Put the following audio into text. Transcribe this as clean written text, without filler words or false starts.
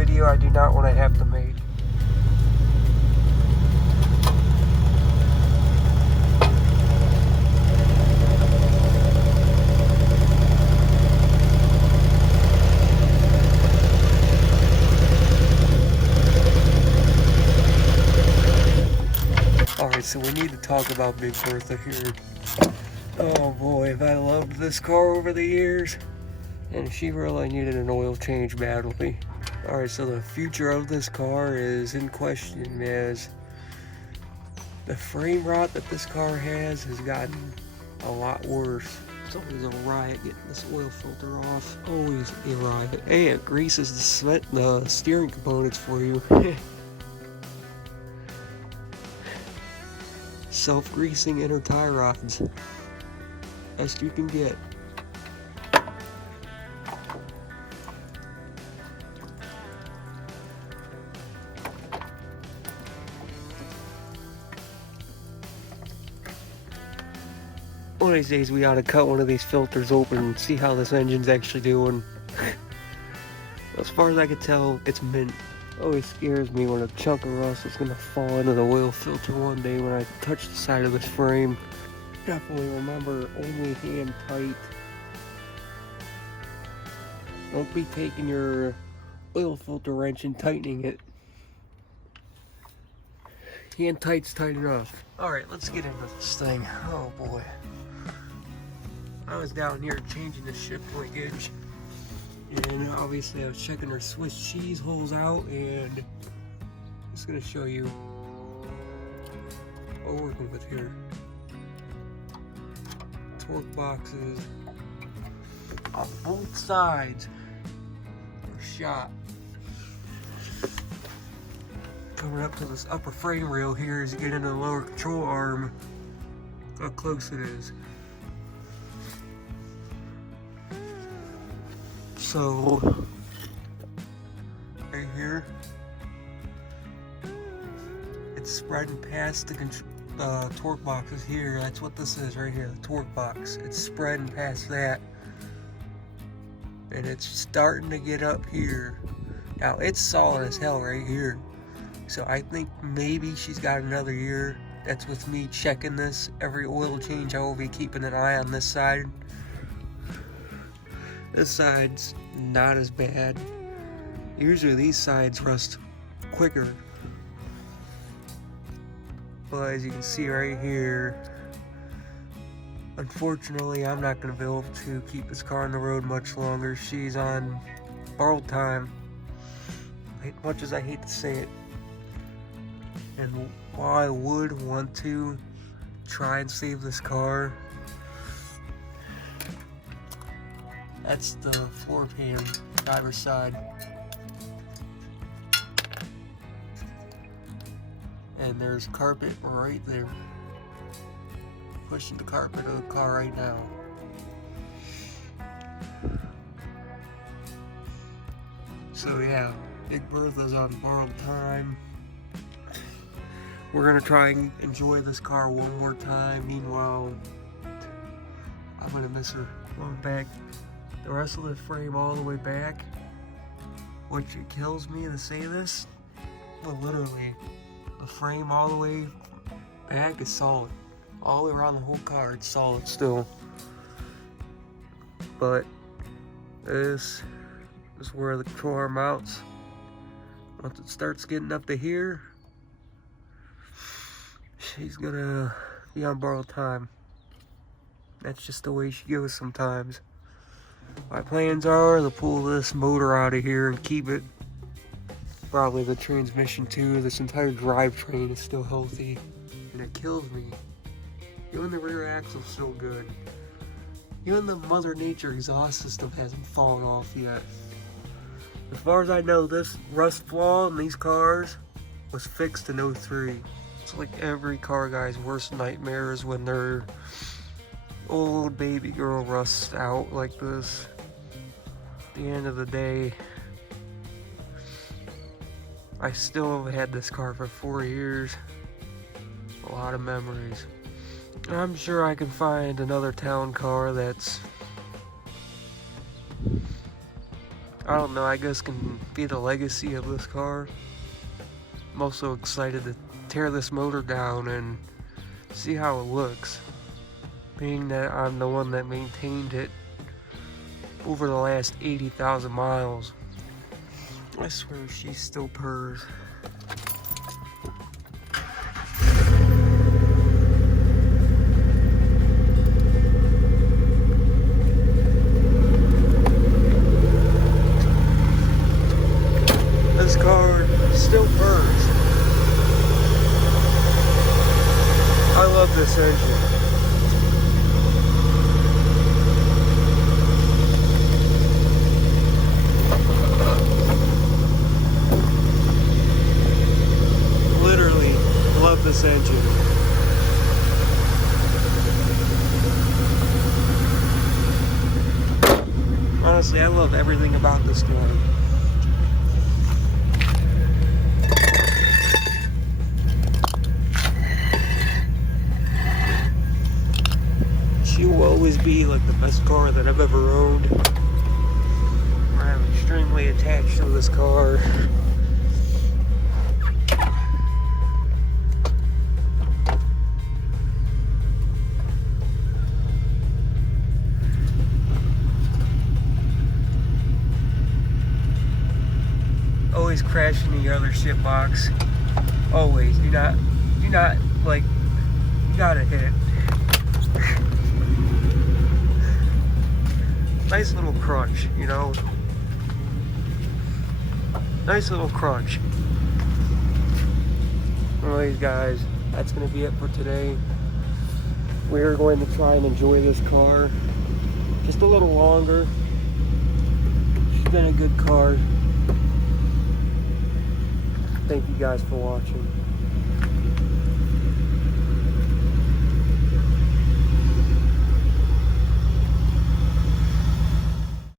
video. I do not want to have them made. Alright, so we need to talk about Big Bertha here. Oh boy, have I loved this car over the years. And she really needed an oil change badly. Alright, so the future of this car is in question, as the frame rot that this car has gotten a lot worse. It's always a riot getting this oil filter off. Always a riot. And it greases the steering components for you. Self-greasing inner tie rods. Best you can get. One of these days we ought to cut one of these filters open and see how this engine's actually doing. As far as I can tell, it's mint. Always scares me when a chunk of rust is gonna fall into the oil filter one day when I touch the side of this frame. Definitely remember, only hand tight. Don't be taking your oil filter wrench and tightening it. Hand tight's tight enough. Alright, let's get into this thing. Oh boy. I was down here changing the shift linkage. And obviously I was checking her Swiss cheese holes out, and I'm just gonna show you what we're working with here. Torque boxes on both sides are shot. Coming up to this upper frame rail here as you get into the lower control arm. Look how close it is. So, right here, it's spreading past the torque boxes here. That's what this is right here, the torque box. It's spreading past that. And it's starting to get up here. Now, it's solid as hell right here. So I think maybe she's got another year. That's with me checking this. Every oil change, I will be keeping an eye on this side. This side's not as bad. Usually these sides rust quicker. But as you can see right here, unfortunately I'm not going to be able to keep this car on the road much longer. She's on borrowed time. As much as I hate to say it. And while I would want to try and save this car, that's the floor pan, driver's side. And there's carpet right there. Pushing the carpet of the car right now. So yeah, Big Bertha's on borrowed time. We're gonna try and enjoy this car one more time. Meanwhile, I'm gonna miss her. Going back the rest of the frame all the way back, which it kills me to say this, but literally the frame all the way back is solid. All the way around the whole car, it's solid still. But this is where the control arm mounts. Once it starts getting up to here, she's gonna be on borrowed time. That's just the way she goes sometimes. My plans are to pull this motor out of here and keep it. Probably the transmission too. This entire drivetrain is still healthy. And it kills me. Even the rear axle's still good. Even the Mother Nature exhaust system hasn't fallen off yet. As far as I know, this rust flaw in these cars was fixed in '03. It's like every car guy's worst nightmare is when their old baby girl rusts out like this. At the end of the day, I still have had this car for 4 years. A lot of memories. I'm sure I can find another town car that's I don't know, I guess can be the legacy of this car. I'm also excited to tear this motor down and see how it looks, being that I'm the one that maintained it over the last 80,000 miles. I swear she still purrs. This car still purrs. I love this engine. Literally love this engine. Honestly, I love everything about this car. She will always be like the best car that I've ever owned. I'm extremely attached to this car. Always crash into your other shit box. Always. Do not like, you gotta hit. Nice little crunch, you know? Nice little crunch. Anyways, guys, that's gonna be it for today. We're going to try and enjoy this car just a little longer. She's been a good car. Thank you guys for watching.